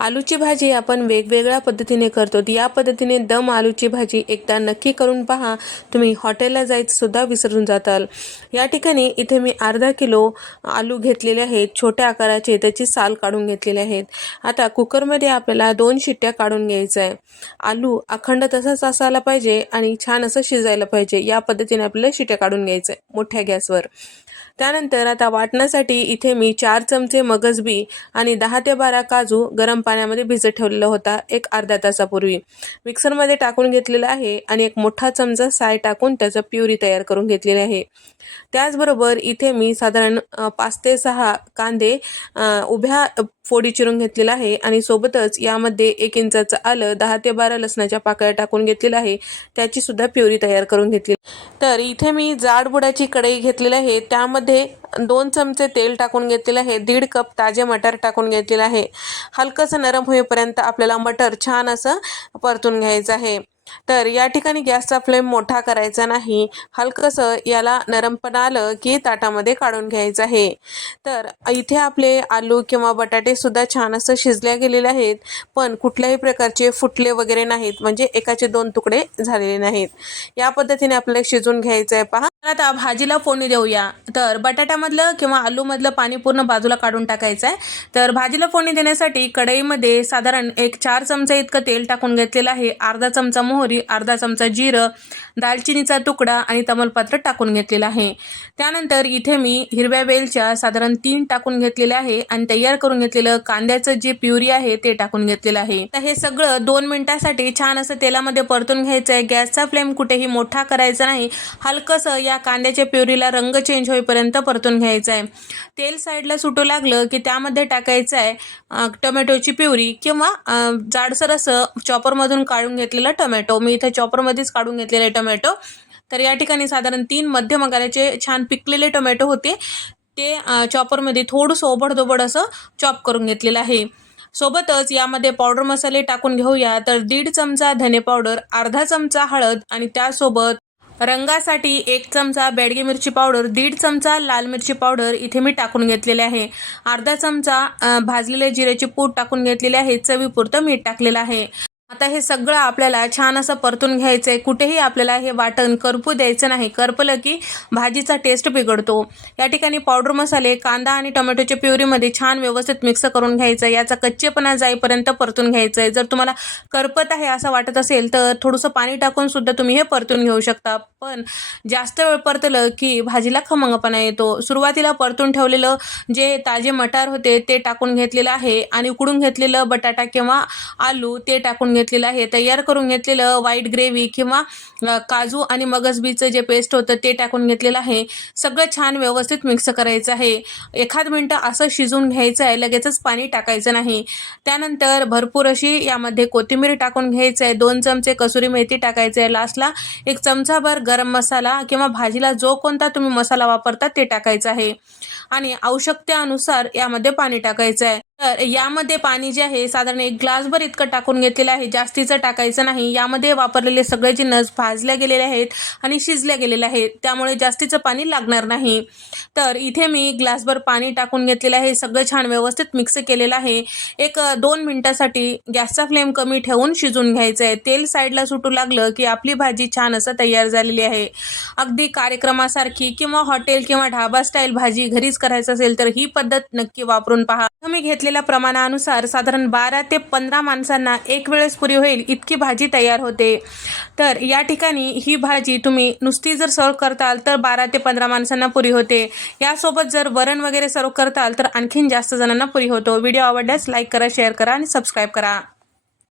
आलूची भाजी आपण वेगवेगळ्या पद्धतीने करतो. या पद्धतीने दम आलूची भाजी एकदा नक्की करून पहा. तुम्ही हॉटेलला जायचं सुद्धा विसरून जाताल. या ठिकाणी इथे मी अर्धा किलो आलू घेतलेले आहेत. छोट्या आकाराचे त्याची साल काढून घेतलेले आहेत. आता कुकरमध्ये आपल्याला दोन शिट्ट्या काढून घ्यायचं आहे आलू अखंड तसाच असायला पाहिजे आणि छान असं शिजायला पाहिजे. या पद्धतीने आपल्याला शिट्ट्या काढून घ्यायचं आहे मोठ्या गॅसवर. त्यानंतर आता वाटण्यासाठी इथे मी चार चमचे मगजबी आणि दहा ते बारा काजू गरम पाण्यामध्ये भिजत ठेवलेला होता एक अर्ध्या तासापूर्वी. मिक्सरमध्ये टाकून घेतलेला आहे आणि एक मोठा चमचा साय टाकून त्याचं प्युरी तयार करून घेतलेली आहे. त्याचबरोबर इथे मी साधारण पाच ते सहा कांदे उभ्या फोडी चिरून घेतलेला आहे आणि सोबतच यामध्ये एक इंचाचं आलं दहा ते बारा लसणाच्या पाकळ्या टाकून घेतलेलं आहे त्याची सुद्धा प्युरी तयार करून घेतली. तर इथे मी जाड बुडाची कढई घेतलेली आहे त्या त्यामध्ये दोन चमचे तेल टाकून घेतलेलं आहे दीड कप ताजे मटर टाकून घेतलेलं आहे. हलकंसं नरम होईपर्यंत आपल्याला मटर छान असं परतून घ्यायचं आहे. तर या ठिकाणी गॅसचा फ्लेम मोठा करायचा नाही हलकंसं याला नरमपण आलं की ताटामध्ये काढून घ्यायचं आहे. तर इथे आपले आलू किंवा बटाटे सुद्धा छान असं शिजल्या गेलेले आहेत पण कुठल्याही प्रकारचे फुटले वगैरे नाहीत म्हणजे एकाचे दोन तुकडे झालेले नाहीत. या पद्धतीने आपल्याला शिजून घ्यायचं आहे पहा. तर आता भाजीला फोडणी देऊया. तर बटाट्यामधलं किंवा आलूमधलं पाणी पूर्ण बाजूला काढून टाकायचं आहे तर भाजीला फोडणी देण्यासाठी कढईमध्ये साधारण एक चार चमचा इतकं तेल टाकून घेतलेलं आहे. अर्धा चमचा मोहरी अर्धा चमचा जिरं दालचिनीचा तुकडा आणि तमालपत्र टाकून घेतलेलं आहे. त्यानंतर इथे मी हिरव्या वेलच्या साधारण तीन टाकून घेतलेले आहे आणि तयार करून घेतलेलं कांद्याचं जे प्युरी आहे ते टाकून घेतलेलं आहे. तर हे सगळं दोन मिनिटासाठी छान असं तेलामध्ये परतून घ्यायचं आहे गॅसचा फ्लेम कुठेही मोठा करायचा नाही. हलकंसं या कांद्याच्या प्युरीला रंग चेंज होईपर्यंत परतून घ्यायचं आहे तेल साईडला सुटू लागलं की त्यामध्ये टाकायचं आहे टोमॅटोची प्युरी किंवा जाडसर असं चॉपरमधून काढून घेतलेलं टोमॅटो. मी इथे चॉपरमध्येच काढून घेतलेले टोमॅटो. तर या ठिकाणी साधारण तीन मध्यम आकाराचे छान पिकलेले टोमॅटो होते. ते चॉपरमध्ये थोडंसं ओबडधोबड असं चॉप करून घेतलेलं आहे. सोबतच यामध्ये पावडर मसाले टाकून घेऊया. तर दीड चमचा धने पावडर अर्धा चमचा हळद आणि त्यासोबत रंगासाठी एक चमचा बेडगी मिरची पावडर दीड चमचा लाल मिरची पावडर इथे मी टाकून घेतलेले आहे. अर्धा चमचा भाजलेले जिऱ्याची पूड टाकून घेतलेले आहे. चवीपुरतं मीठ टाकलेलं आहे. आता हे सगळं आपल्याला छान असं परतून घ्यायचं आहे कुठेही आपल्याला हे वाटण करपू द्यायचं नाही. करपलं की भाजीचा टेस्ट बिघडतो. या ठिकाणी पावडर मसाले कांदा आणि टोमॅटोच्या प्युरीमध्ये छान व्यवस्थित मिक्स करून घ्यायचं आहे याचा कच्चेपणा जाईपर्यंत परतून घ्यायचं आहे जर तुम्हाला करपत आहे असं वाटत असेल तर थोडंसं पाणी टाकून सुद्धा तुम्ही हे परतून घेऊ शकता. पण जास्त वेळ परतलं की भाजीला खमंगपणा येतो. सुरुवातीला परतून ठेवलेलं जे ताजे मटार होते ते टाकून घेतलेलं आहे. आणि उकडून घेतलेलं बटाटा किंवा आलू ते टाकून घेतलेलं आहे. तयार करून घेतलेलं व्हाईट ग्रेव्ही किंवा काजू आणि मगजबीचं जे पेस्ट होतं ते टाकून घेतलेलं आहे. सगळं छान व्यवस्थित मिक्स करायचं आहे. एखाद मिनटं असं शिजवून घ्यायचं आहे लगेचच पाणी टाकायचं नाही. त्यानंतर भरपूर अशी यामध्ये कोथिंबीर टाकून घ्यायचं आहे. दोन चमचे कसुरी मेथी टाकायचं आहे. लास्टला एक चमचाभर गरम मसाला किंवा भाजीला जो कोणता तुम्ही मसाला वापरता ते टाकायचं आहे. आणि आवश्यकतेनुसार यामध्ये पाणी टाकायचं आहे. तर यामध्ये पाणी जे आहे साधारण एक ग्लासभर इतकं टाकून घेतलेलं आहे. जास्तीचं टाकायचं नाही. यामध्ये वापरलेले सगळे जिन्नस भाजल्या गेलेले आहेत आणि शिजल्या गेलेले आहेत. त्यामुळे जास्तीचं पाणी लागणार नाही. तर इथे मी ग्लासभर पाणी टाकून घेतलेलं आहे. सगळं छान व्यवस्थित मिक्स केलेलं आहे. एक दोन मिनटासाठी गॅसचा फ्लेम कमी ठेवून शिजून घ्यायचं आहे. तेल साईडला सुटू लागलं की आपली भाजी छान असं तयार झालेली आहे. अगदी कार्यक्रमासारखी किंवा हॉटेल किंवा ढाबा स्टाईल भाजी घरीच करायचं असेल तर ही पद्धत नक्की वापरून पहा. मी घेतलेल्या प्रमाणानुसार साधारण बारा ते पंधरा माणसांना एक वेळेस पुरी होईल इतकी भाजी तयार होते. तर या ठिकाणी ही भाजी तुम्ही नुसती जर सर्व करताल तर बारा ते पंधरा माणसांना पुरी होते. यासोबत जर वरण वगैरे सर्व करताल तर आणखीन जास्त जणांना पुरी होतो. व्हिडिओ आवडल्यास लाईक करा शेअर करा आणि सबस्क्राईब करा.